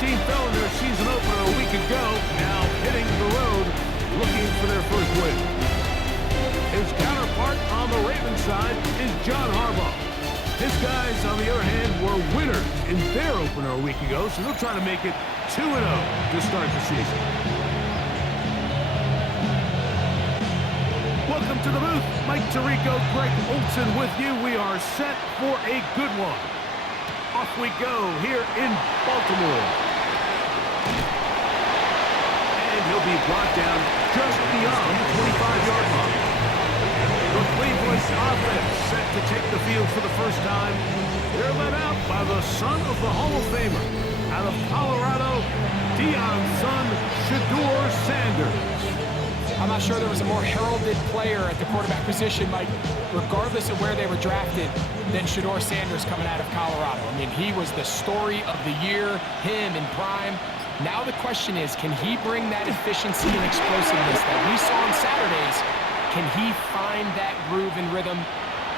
team fell in their season opener a week ago, now hitting the road, looking for their first win. His counterpart on the Ravens side is John Harbaugh. His guys, on the other hand, were winners in their opener a week ago, so they'll try to make it 2-0 to start the season. Welcome to the booth. Mike Tirico, Greg Olson with you. We are set for a good one. Off we go here in Baltimore. And he'll be brought down just beyond the 25-yard line. The Cleveland offense set to take the field for the first time. They're led out by the son of the Hall of Famer. Out of Colorado, Deion's son, Shedeur Sanders. I'm not sure there was a more heralded player at the quarterback position, Mike, regardless of where they were drafted, than Shedeur Sanders coming out of Colorado. I mean, he was the story of the year, him in prime. Now the question is, can he bring that efficiency and explosiveness that we saw on Saturdays? Can he find that groove and rhythm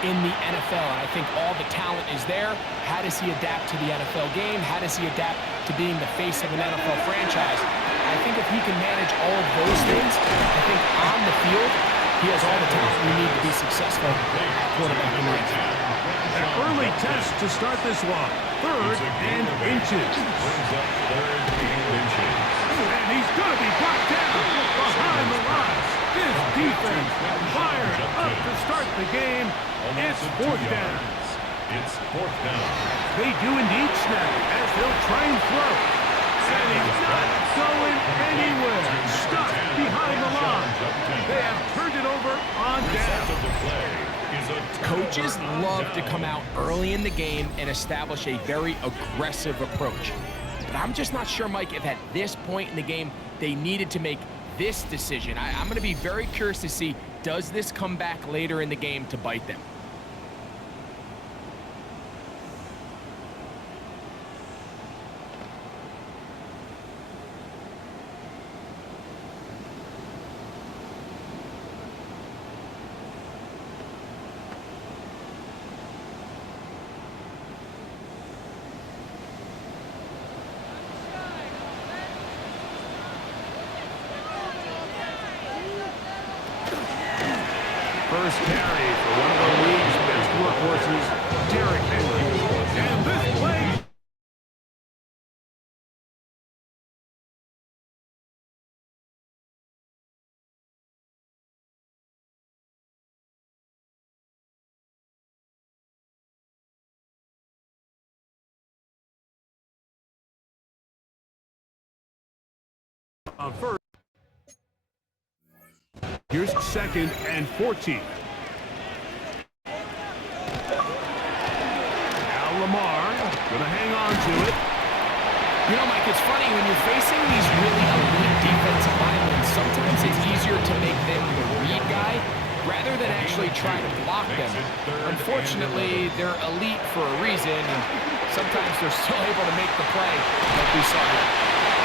in the NFL? And I think all the talent is there. How does he adapt to the NFL game? How does he adapt to being the face of an NFL franchise? I think if he can manage all of those things, I think on the field, he has all the talent we need to be successful at quarterback in the NFL. An early test to start this one. Third and inches. And he's going to be brought down behind the line. This defense fired up to start the game. It's fourth down. It's fourth down. They do indeed snap as they'll try and throw. And he's not going anywhere. Stuck behind the line. They have turned it over on down. Coaches love to come out early in the game and establish a very aggressive approach. But I'm just not sure, Mike, if at this point in the game they needed to make this decision. I'm going to be very curious to see, does this come back later in the game to bite them? First carry for one of the league's best workhorses, Derrick Henry. And this play. First. Here's second and 14. Now Lamar gonna hang on to it. You know, Mike, it's funny when you're facing these really elite defensive linemen, sometimes it's easier to make them the read guy rather than actually try to block them. Unfortunately, they're elite for a reason, and sometimes they're still able to make the play like we saw here.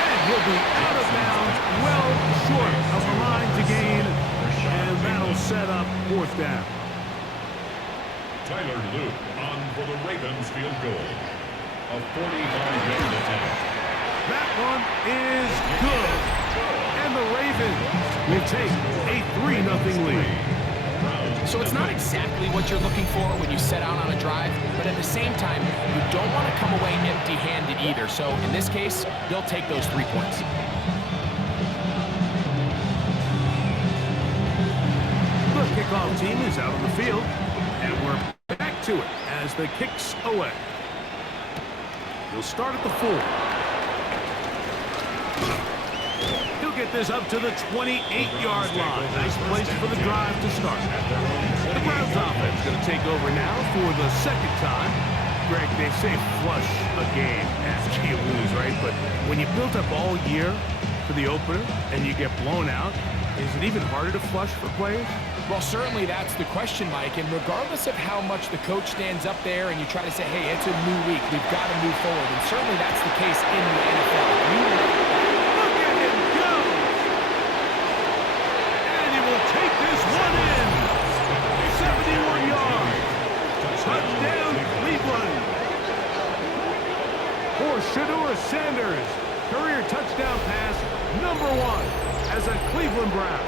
And he'll be out of bounds, well short of the line to gain. And that'll set up fourth down. Tyler Luke on for the Ravens field goal. A 45-yard attempt. That one is good. And the Ravens will take a 3-0 lead. So it's not exactly what you're looking for when you set out on a drive, but at the same time, you don't want to come away empty-handed either. So in this case, they'll take those 3 points. The kickoff team is out on the field, and we're back to it as the kicks away. He'll start at the 4. He'll get this up to the 28-yard line. Nice place for the drive to start. The Browns offense going to take over now for the second time. Greg, they say flush a game after you lose, right? But when you built up all year for the opener and you get blown out, is it even harder to flush for players? Well, certainly that's the question, Mike. And regardless of how much the coach stands up there and you try to say, hey, it's a new week, we've got to move forward. And certainly that's the case in the NFL. Look at him go! And he will take this one in. 71 yards. Touchdown, Cleveland. For Shedeur Sanders, touchdown pass number 1 as a Cleveland Brown.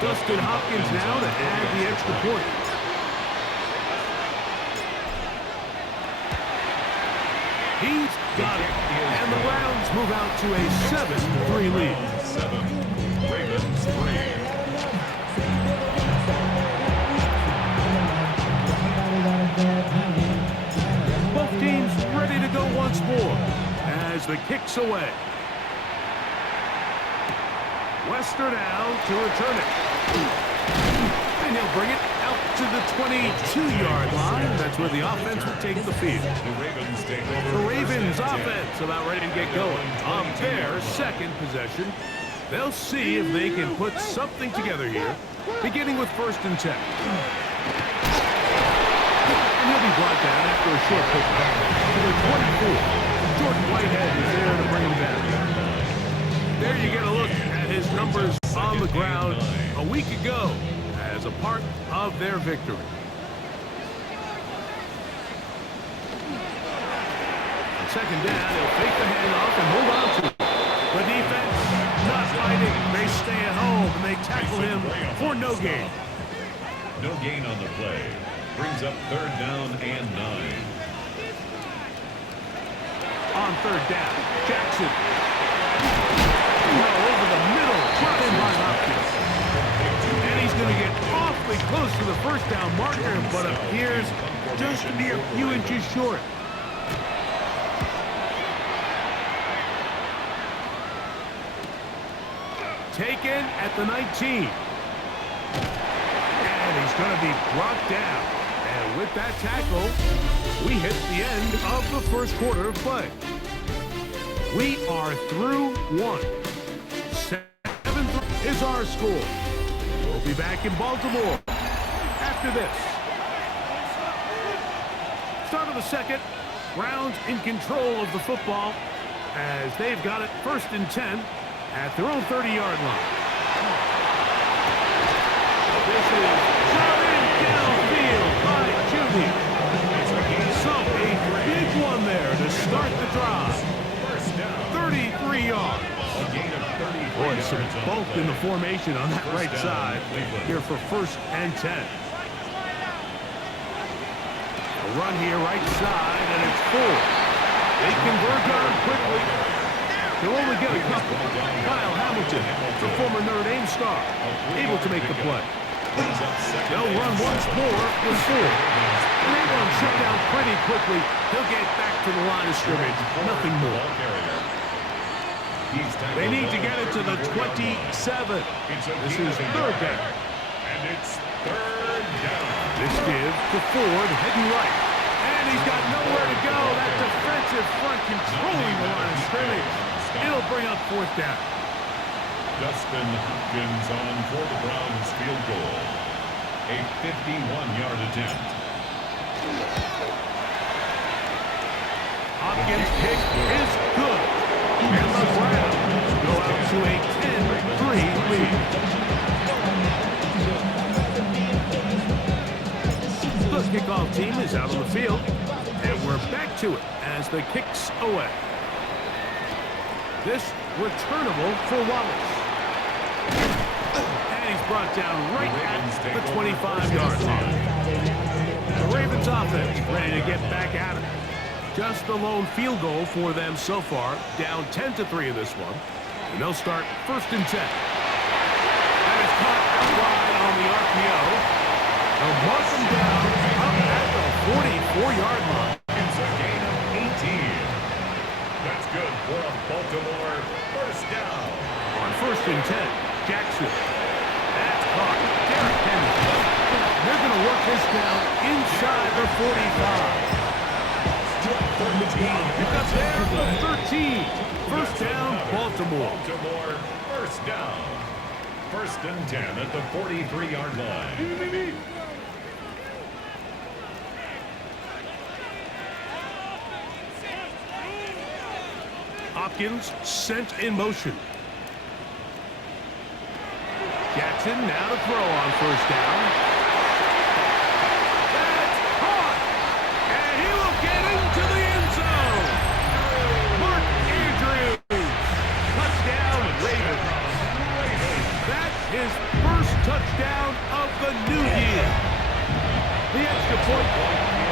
Dustin Hopkins now to add the extra point. He's got it. And the Browns move out to a 7-3 lead. 7, Ravens 3. Both teams ready to go once more as the kick's away. Wester now to return it. And he'll bring it out to the 22-yard line. That's where the offense will take the field. The Ravens take over. The Ravens offense about ready to get going on their second possession. They'll see if they can put something together here, beginning with 1st and 10. And he'll be brought down after a short putback to the 24. Jordan Whitehead is there to bring him down. There you get a look at his numbers on the ground a week ago as a part of their victory. On 2nd down, he'll take the handoff and hold on to it. The defense not fighting. They stay at home and they tackle him for no gain. No gain on the play. Brings up 3rd down and 9. On 3rd down, Jackson. Over the middle, brought in by Hopkins. And he's going to get awfully close to the 1st down marker, but appears just to be a few inches short. Taken at the 19. And he's going to be brought down. And with that tackle, we hit the end of the 1st quarter of play. We are through 1. 7 is our score. We'll be back in Baltimore after this. Start of the 2nd. Browns in control of the football as they've got it 1st and 10 at their own 30-yard line. This is shot in downfield by Judy. So a big one there to start the drive. 33 yards. Boy, some bulk in the formation on that right side here for 1st and 10. A run here right side, and it's 4. They converge on him quickly. He'll only get a couple. Kyle Hamilton, the former Notre Dame star, able to make the play. They'll run once more with 4. And they won't shut down pretty quickly. He'll get back to the line of scrimmage. Nothing more. They need to get it to the 27. This is 3rd down. And it's 3rd down. This gives to Ford heading right. And he's got nowhere to go. That defensive front controlling the line of scrimmage. It'll bring up 4th down. Dustin Hopkins on for the Browns field goal. A 51-yard attempt. Hopkins' kick is good. And the Browns go out to a 10-3 lead. The kickoff team is out on the field. And we're back to it as the kick's away. This returnable for Wallace. And he's brought down right at the 25-yard line. The Ravens offense ready to get back at it. Just the lone field goal for them so far, down 10-3 in this one. And they'll start 1st and 10. That is caught out wide on the RPO. They'll mark them down up at the 44-yard line. It's a gain of 18. That's good for a Baltimore 1st down. On 1st and 10, Jackson. That's caught. Derrick Henry. They're going to work this down inside the 45. Pick up there for 13. 1st down, Baltimore. Baltimore 1st down. 1st and 10 at the 43-yard line. Hopkins sent in motion. Jackson now to throw on first down. That's caught! And he will get into the end zone! Mark Andrews! Touchdown, Ravens! That's his first touchdown of the new year. The extra point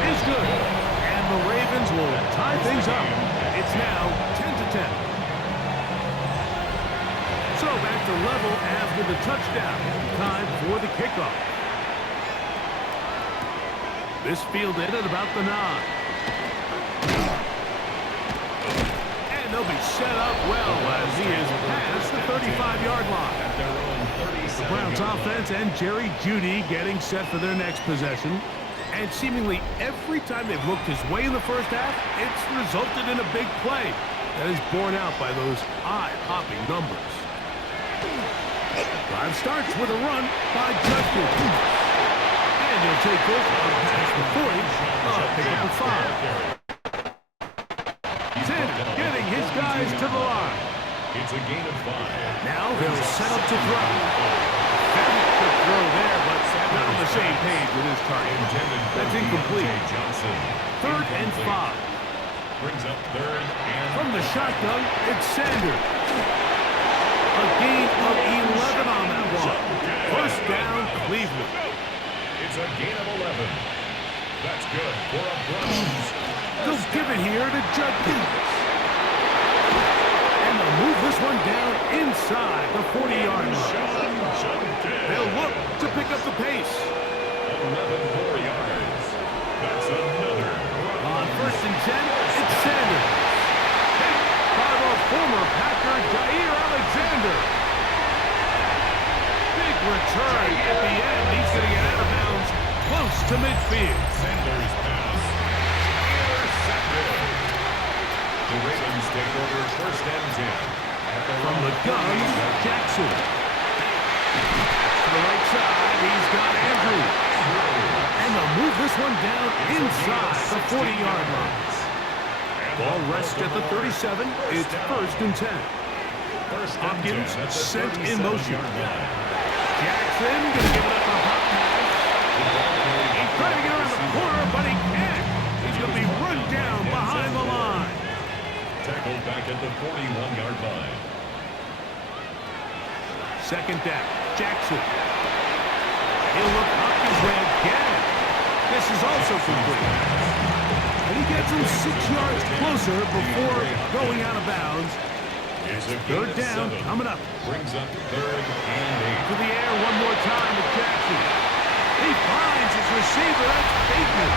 is good. And the Ravens will tie things up. It's now 10-10. So back to level after the touchdown. Time for the kickoff. This fielded at about the 9. And they'll be set up well as he is past the 35-yard line. The Browns offense and Jerry Jeudy getting set for their next possession. And seemingly every time they've looked his way in the first half, it's resulted in a big play that is borne out by those eye-popping numbers. Drive starts with a run by Justin. And he'll take this past the 40. Pick up a 5. Sanders getting his guys to the line. It's a gain of 5. Now they'll set up to throw. Good throw there, but not on the same page with his target. That's incomplete. Third and 5. Brings up third and from the shotgun, it's Sanders. A gain of 11 on that one. First down, Cleveland. It's a gain of 11. That's good for a Browns. They'll give it here to Judkins. And they'll move this one down inside the 40-yard line. They'll look to pick up the pace. 11 more yards. That's another. On first and 10, it's Sanders. By the former Packer, Jair Alexander. Big return at the end. He's going to get out of bounds close to midfield. Sanders pass. Intercepted. The Ravens take over first and 10. From the gun, Jackson. To the right side, he's got Andrews. And they'll move this one down inside the 40-yard line. Ball rests at the 37. It's first and 10. Hopkins sent in motion. Jackson going to give it up on Hopkins. He's trying to get around the corner, but he can't. He's going to be run down behind the line. Tackled back at the 41-yard line. Second down, Jackson. He'll look Hopkins' way again. This is also complete. And he gets him 6 yards closer before going out of bounds. Third down coming up. Brings up third and 8. To the air one more time with Jackson. He finds his receiver. That's Bateman.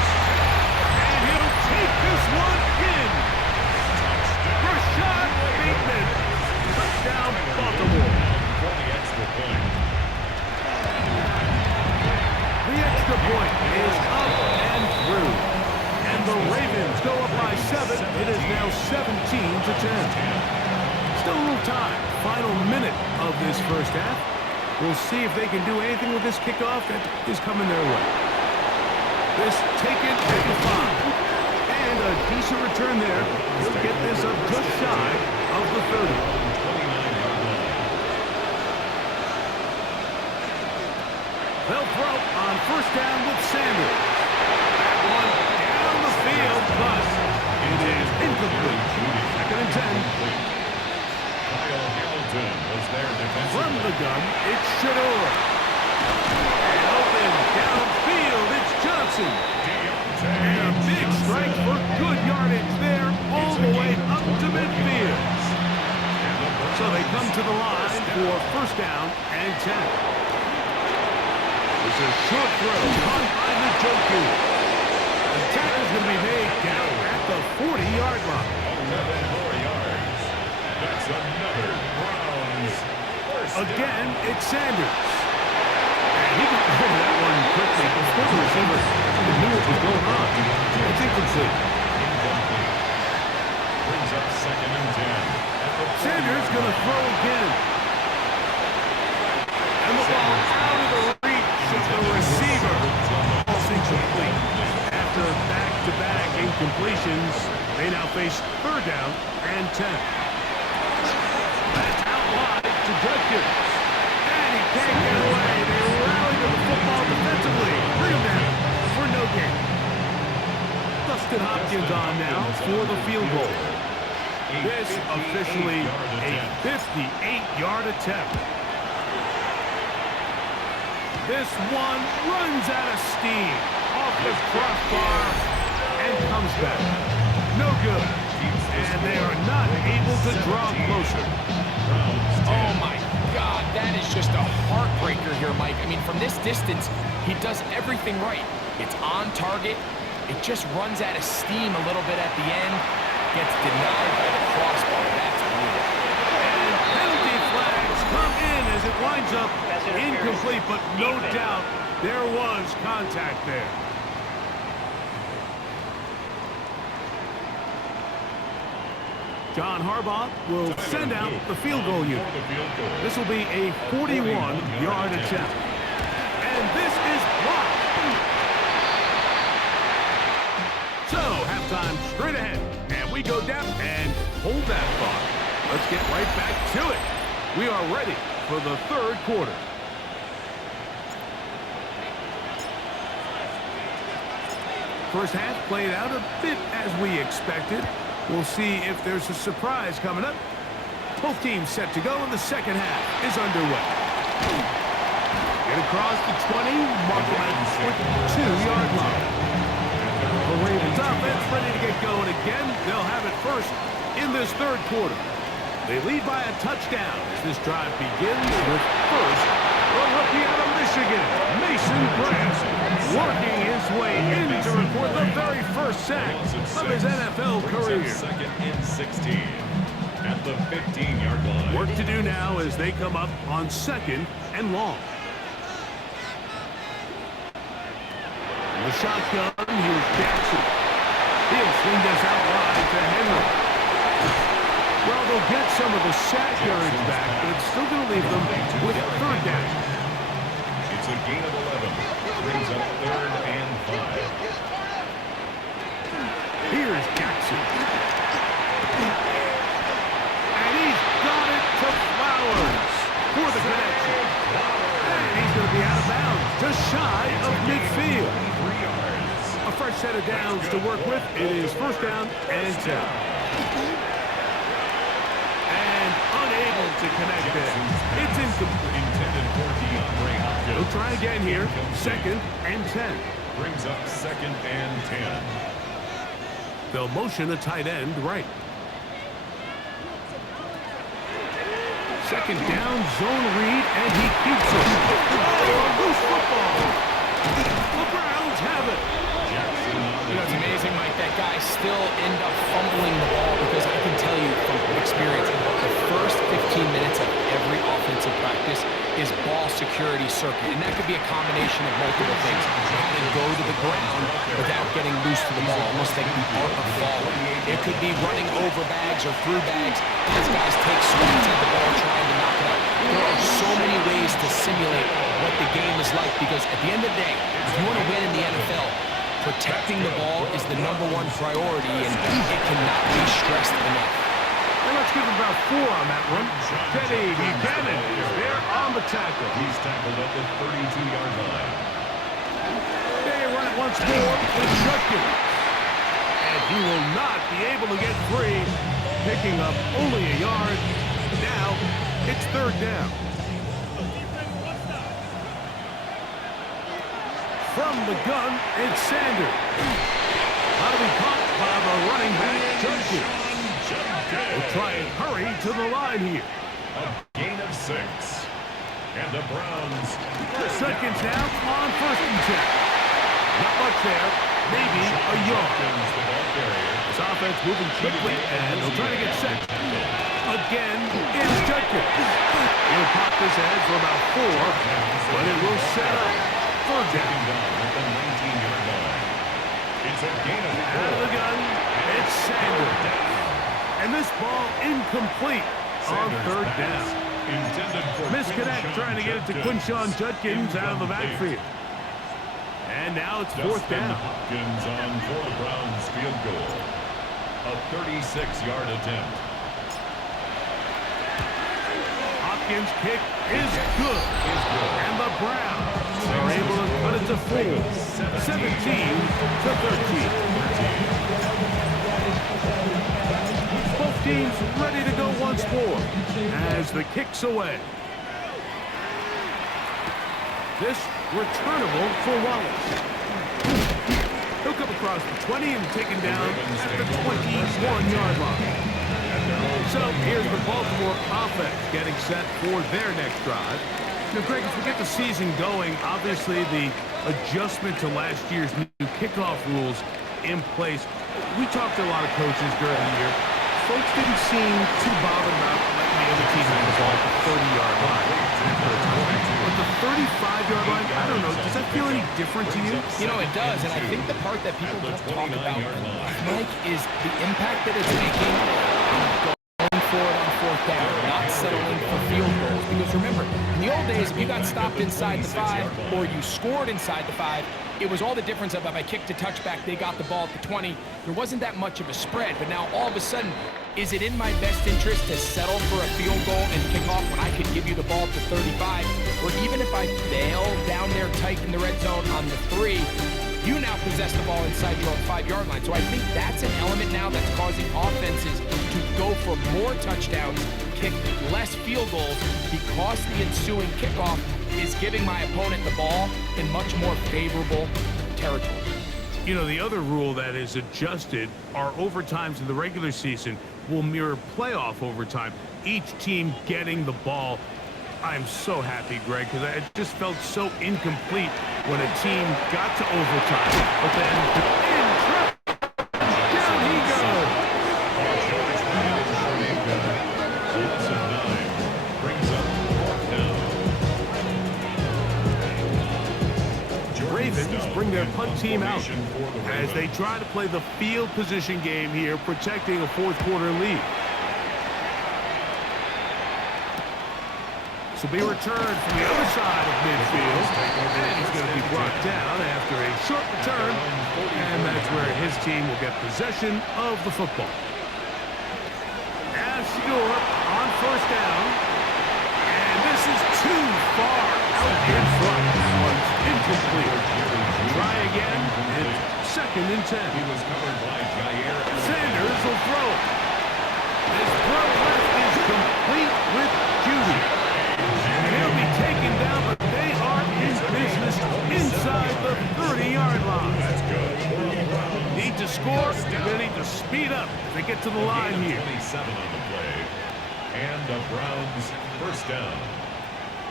And he'll take this one in. Rashad Bateman. Touchdown, Baltimore. For the extra point. The extra point is up and through. And the Ravens go up by 7. It is now 17-10. Still a little time. Final minute of this first half. We'll see if they can do anything with this kickoff that is coming their way. This taken at the 5. And a decent return there. He'll get this up just shy of the 30. They'll throw on first down with Sanders. That one down the field, but it is incomplete. Second and 10. Kyle Hamilton was there defensively. From the gun, it's Shador. And open downfield, it's Johnson. And a big strike for good yardage there, all the way up to midfield. So they come to the line for first down and 10. It's a short throw, caught by Njoku. The tackle's going to be made down at the 40-yard line. 11 more yards. That's another Browns. Again, it's Sanders. And he can cover that one quickly before the receiver knew what was going on. It's incomplete. Brings up second and 10. Sanders going to throw again. And the ball out of the reach of the receiver. Ball's incomplete. After back-to-back incompletions, they now face third down and 10. Hopkins. And he can't get away. They rally to the football defensively. Bring him down for no gain. Dustin Hopkins on now for the field goal. This officially a 58-yard attempt. This one runs out of steam off the crossbar and comes back. No good. And they are not able to draw closer. Oh, my God. That is just a heartbreaker here, Mike. I mean, from this distance, he does everything right. It's on target. It just runs out of steam a little bit at the end. Gets denied by the crossbar. That's brutal. And penalty flags come in as it winds up incomplete, but no doubt there was contact there. John Harbaugh will send out the field goal unit. This will be a 41-yard attempt. And this is blocked. So, halftime straight ahead. And we go down and hold that thought. Let's get right back to it. We are ready for the third quarter. First half played out a bit as we expected. We'll see if there's a surprise coming up. Both teams set to go, and the second half is underway. Get across the 20, mark them at the 2-yard line. The Ravens offense ready to get going again. They'll have it first in this third quarter. They lead by a touchdown as this drive begins with first the rookie out of Michigan, Mason Grant, working his way in to record the very first sack of his NFL career. Second and 16 at the 15-yard line. Work to do now as they come up on second and long. In the shotgun, here's Jackson. He'll swing this out wide to Henry. Well, they'll get some of the sack yards back, but it's still going to leave them with third down. It's a gain of 11. Brings up third and 5. Here's Jackson. And he's got it to Flowers for the connection. And he's going to be out of bounds, just shy of midfield. A fresh set of downs to work with. It is first down and 10. Unable to connect there. It's incomplete. Intended for DeAndre Hopkins. We'll try again here. Second and 10. Brings up second and 10. They'll motion a tight end right. Second down, zone read, and he keeps it. Oh, loose football. The Browns have it. You know, it's amazing, Mike, that guys still end up fumbling the ball because I can tell you from experience, the first 15 minutes of every offensive practice is ball security circuit, and that could be a combination of multiple things. How to go to the ground without getting loose to the ball, almost like the art of falling. It could be running over bags or through bags as guys take swings at the ball trying to knock it out. There are so many ways to simulate what the game is like because at the end of the day, if you want to win in the NFL, protecting the ball is the #1 priority, and it cannot be stressed enough. And let's give him about 4 on that one. Teddy Buchanan is there on the tackle. He's tackled at the 32-yard line. They run it once more with Judkins. And he will not be able to get free, picking up only a yard. Now, it's third down. From the gun, it's Sanders. How to be caught by the running back, Judkins. We'll try and hurry to the line here. A gain of 6. And the Browns. Seconds now on first and 10. Not much there. Maybe a yard. This offense moving quickly, and they'll try to get set. Again is Judkins. He'll pop this ahead for about 4, but it will set up third down. At the 19-yard line. It's a gain of 4. Out of the gun, it's Sanders. And this ball incomplete on third down. Misconnect trying to get it to Quinshon Judkins out of the backfield. And now it's fourth down. Hopkins on for the Browns field goal. A 36-yard attempt. Hopkins' kick is good. And the Browns are able to cut it to 17-13. Both teams ready to go once more as the kick's away. This returnable for Wallace. He'll come across the 20 and taken down at the 21-yard line. So here's the Baltimore offense getting set for their next drive. Now, Greg, as we get the season going, obviously the adjustment to last year's new kickoff rules in place. We talked to a lot of coaches during the year. Folks didn't seem too bothered about letting the other team have the ball at the 30-yard line. But the 35-yard line, I don't know, does that feel any different to you? You know, it does, and I think the part that people don't talk about, Mike, is the impact that it's making going forward on fourth down, not settling for field goals. Because remember, in the old days, if you got stopped inside the 5 or you scored inside the 5, it was all the difference of if I kicked a touchback, they got the ball at the 20. There wasn't that much of a spread, but now all of a sudden, is it in my best interest to settle for a field goal and kick off when I could give you the ball at the 35? Or even if I fail down there tight in the red zone on the 3, you now possess the ball inside your own 5-yard line. So I think that's an element now that's causing offenses to go for more touchdowns, kick less field goals, because the ensuing kickoff is giving my opponent the ball in much more favorable territory. You know, the other rule that is adjusted are overtimes in the regular season will mirror playoff overtime, each team getting the ball. I'm so happy, Greg, because it just felt so incomplete when a team got to overtime, but then in trouble. Down he goes. Ravens bring their punt team out as they try to play the field position game here, protecting a fourth-quarter lead. This will be returned from the other side of midfield, and he's going to be brought down after a short return, and that's where his team will get possession of the football. As Shador on first down, and this is too far out in front. This one's incomplete. Try again. It's 2nd and 10. Sanders will throw it. His throw left is complete with Judy. He'll be taken down, but they are in business inside the 30-yard line. Need to score, they're going to need to speed up as they get to the line here. 27 on the play. And the Browns first down.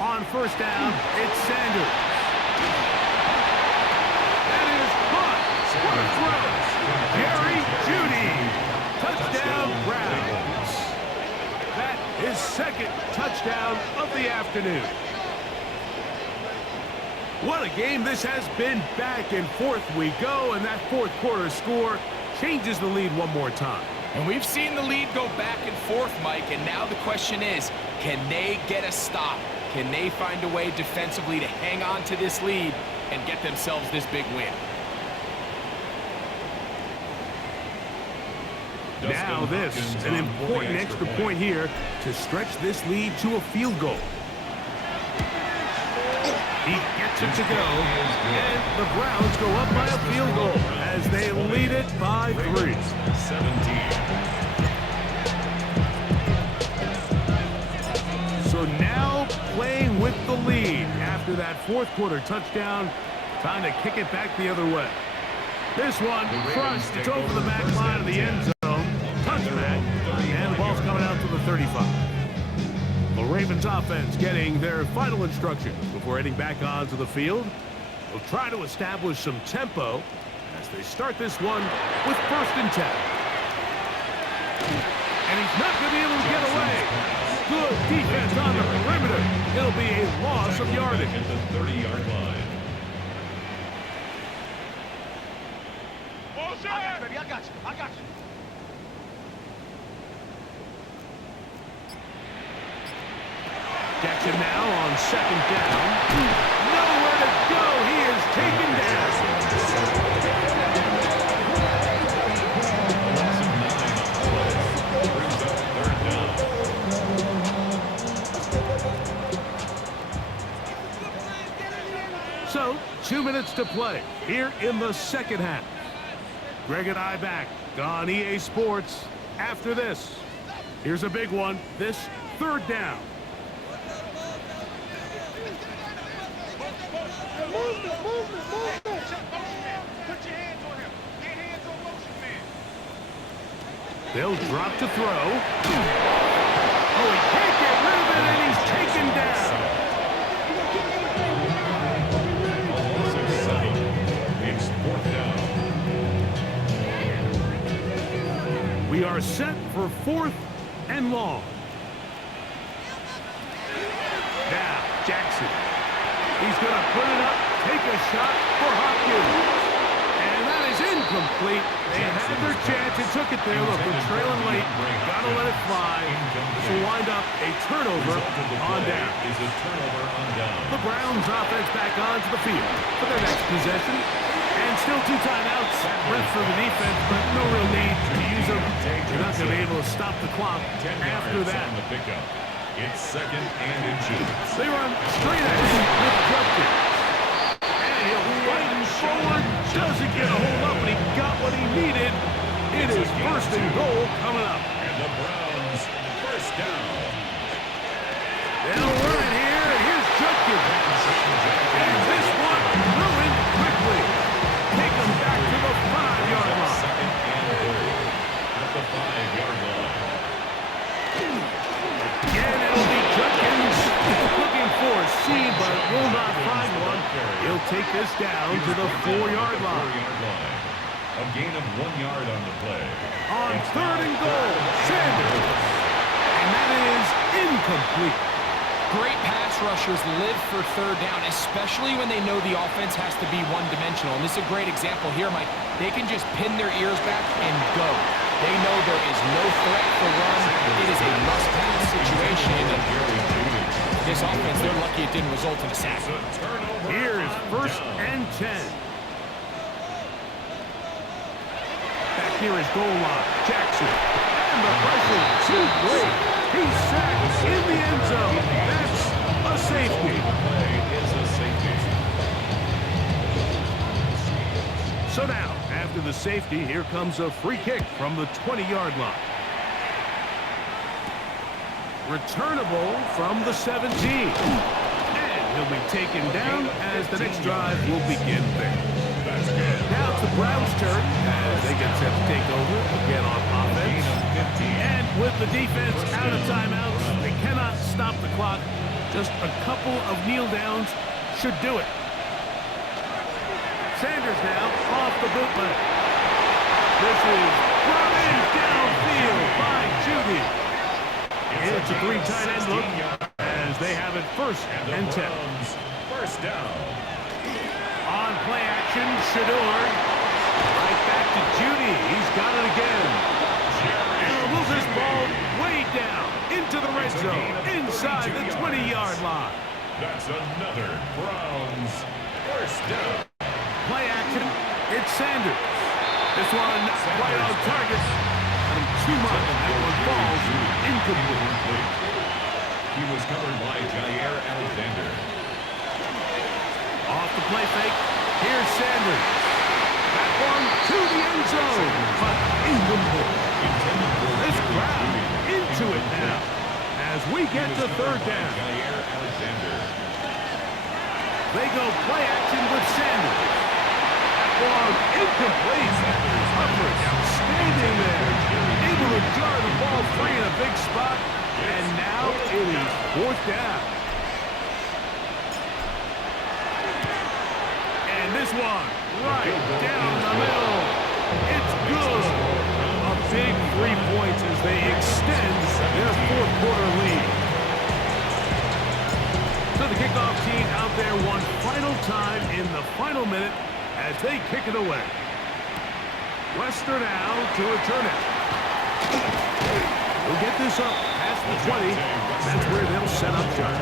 On first down, it's Sanders. That is caught. What a throw. Jerry Jeudy. Touchdown, Browns. That is 2nd touchdown of the afternoon. What a game this has been. Back and forth we go, and that fourth-quarter score changes the lead one more time. And we've seen the lead go back and forth, Mike, and now the question is, can they get a stop? Can they find a way defensively to hang on to this lead and get themselves this big win? Now this, an important extra point here to stretch this lead to a field goal. He gets it to go, and the Browns go up by a field goal as they lead it by 3. 17. So now playing with the lead after that fourth-quarter touchdown, trying to kick it back the other way. This one crushed. It's over the back line of the end zone. Touchback, and the ball's coming out to the 35. The Ravens offense getting their final instructions before heading back onto the field. They'll try to establish some tempo as they start this one with 1st and 10. And he's not going to be able to get away. Good defense on the perimeter. It'll be a loss of yardage. At the 30-yard line. Baby, I got you. I got you. Jackson now on 2nd down. Nowhere to go. He is taken down. minutes to play here in the second half. Greg and I back on EA Sports after this. Here's a big one. This third down. They'll drop to throw. Oh, he can't get rid of it, and he's taken down. It's fourth down. We are set for 4th and long. Now, Jackson. He's going to put it up, take a shot for Hopkins. And that is incomplete. They had their chance and took it there. Look, they're trailing late. Got to let it fly. This will wind up a turnover on down. The Browns offense back onto the field for their next possession. And still 2 timeouts left for the defense, but no real need to use them. They're not going to be able to stop the clock after that. It's second and inches. They run straight at him with Judkins. And he'll fight forward. Doesn't get a hold up, but he got what he needed. It is first and goal coming up. And the Browns first down. They'll run it here, and here's Judkins. And this one ruined quickly. Take them back to the 5-yard line. Second and goal at the 5-yard line. Again, it'll be Judkins looking for a seam, but will not find one. He'll take this down to the 4-yard line. A gain of 1 yard on the play. On third and goal, Sanders. And that is incomplete. Great pass rushers live for third down, especially when they know the offense has to be one-dimensional. And this is a great example here, Mike. They can just pin their ears back and go. They know there is no threat for run. It is a must-pass situation. And this offense, they're lucky it didn't result in a sack. Here is first and 10. Back here is goal line. Jackson. And the pressure too great. He's sacked in the end zone. That's a safety. So now, after the safety, here comes a free kick from the 20-yard line. Returnable from the 17. And he'll be taken down as the next drive will begin there. Now it's the Browns' turn as they get set to take over again on offense. And with the defense out of timeouts, they cannot stop the clock. Just a couple of kneel downs should do it. Sanders now off the bootleg. This is brought in downfield by Judy. It's a 3 tight end look as they have it first and 10. First down. On play action, Shador. Right back to Judy. He's got it again. And he'll move this ball way down into the red zone, inside the 20-yard line. That's another Browns first down. Play action, it's Sanders. This one right on target. And too much, that one falls incomplete. He was covered by Jair Alexander. Off the play fake, here's Sanders. That one to the end zone, but incomplete. This crowd into it now as we get to third down. Jair Alexander. They go play action with Sanders. That one incomplete. Coverage outstanding there. Able to jar the ball free in a big spot. And now it is fourth down. And this one right down the middle. It's good. A big 3 points as they extend their fourth quarter lead. So the kickoff team out there one final time in the final minute as they kick it away. Lester now to return it. We'll get this up past the 20. That's where they'll set up shop.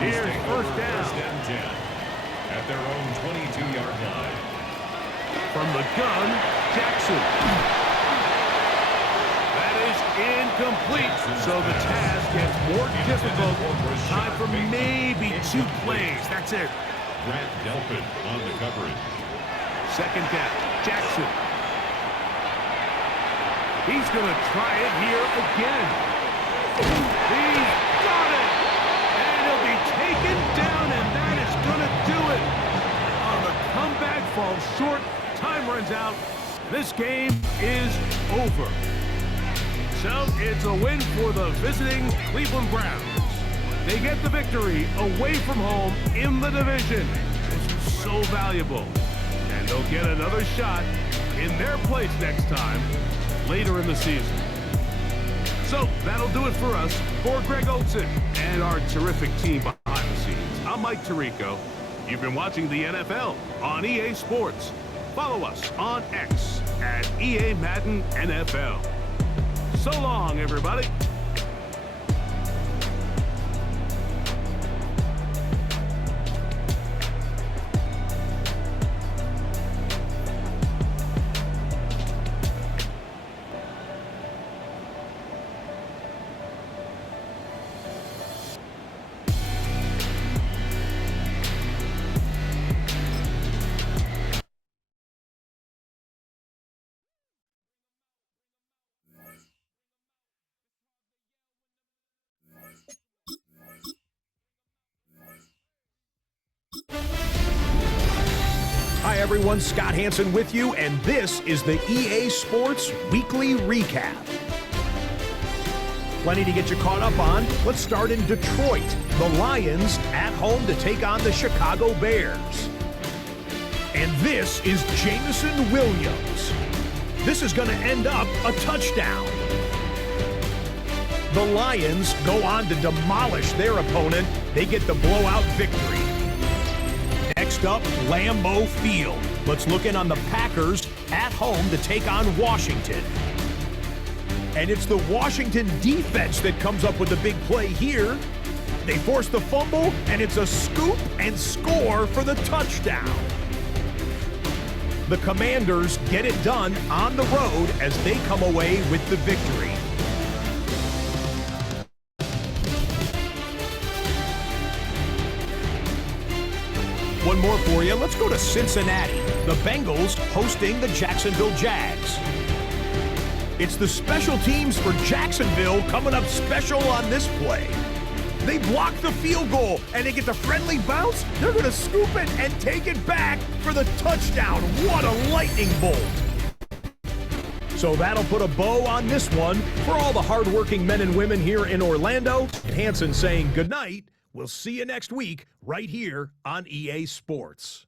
Here's first down. At their own 22-yard line. From the gun, Jackson. That is incomplete. So the task gets more difficult. Time for maybe 2 plays. That's it. Grant Delpit on the coverage. Second down. Jackson. He's going to try it here again. He's got it. And he'll be taken down, and that is going to do it. The comeback falls short. Time runs out. This game is over. So it's a win for the visiting Cleveland Browns. They get the victory away from home in the division. This is so valuable. And they'll get another shot in their place next time later in the season. So that'll do it for us. For Greg Olsen and our terrific team behind the scenes, I'm Mike Tirico. You've been watching the NFL on EA Sports. Follow us on X at EA Madden NFL. So long, everybody. Hi everyone, Scott Hansen with you, and this is the EA Sports Weekly Recap. Plenty to get you caught up on. Let's start in Detroit. The Lions at home to take on the Chicago Bears. And this is Jameson Williams. This is going to end up a touchdown. The Lions go on to demolish their opponent. They get the blowout victory. Next up, Lambeau Field. Let's look in on the Packers at home to take on Washington. And it's the Washington defense that comes up with the big play here. They force the fumble, and it's a scoop and score for the touchdown. The Commanders get it done on the road as they come away with the victory. One more for you. Let's go to Cincinnati. The Bengals hosting the Jacksonville Jags. It's the special teams for Jacksonville coming up special on this play. They block the field goal, and they get the friendly bounce. They're going to scoop it and take it back for the touchdown. What a lightning bolt. So that'll put a bow on this one. For all the hardworking men and women here in Orlando, Hansen saying goodnight. We'll see you next week right here on EA Sports.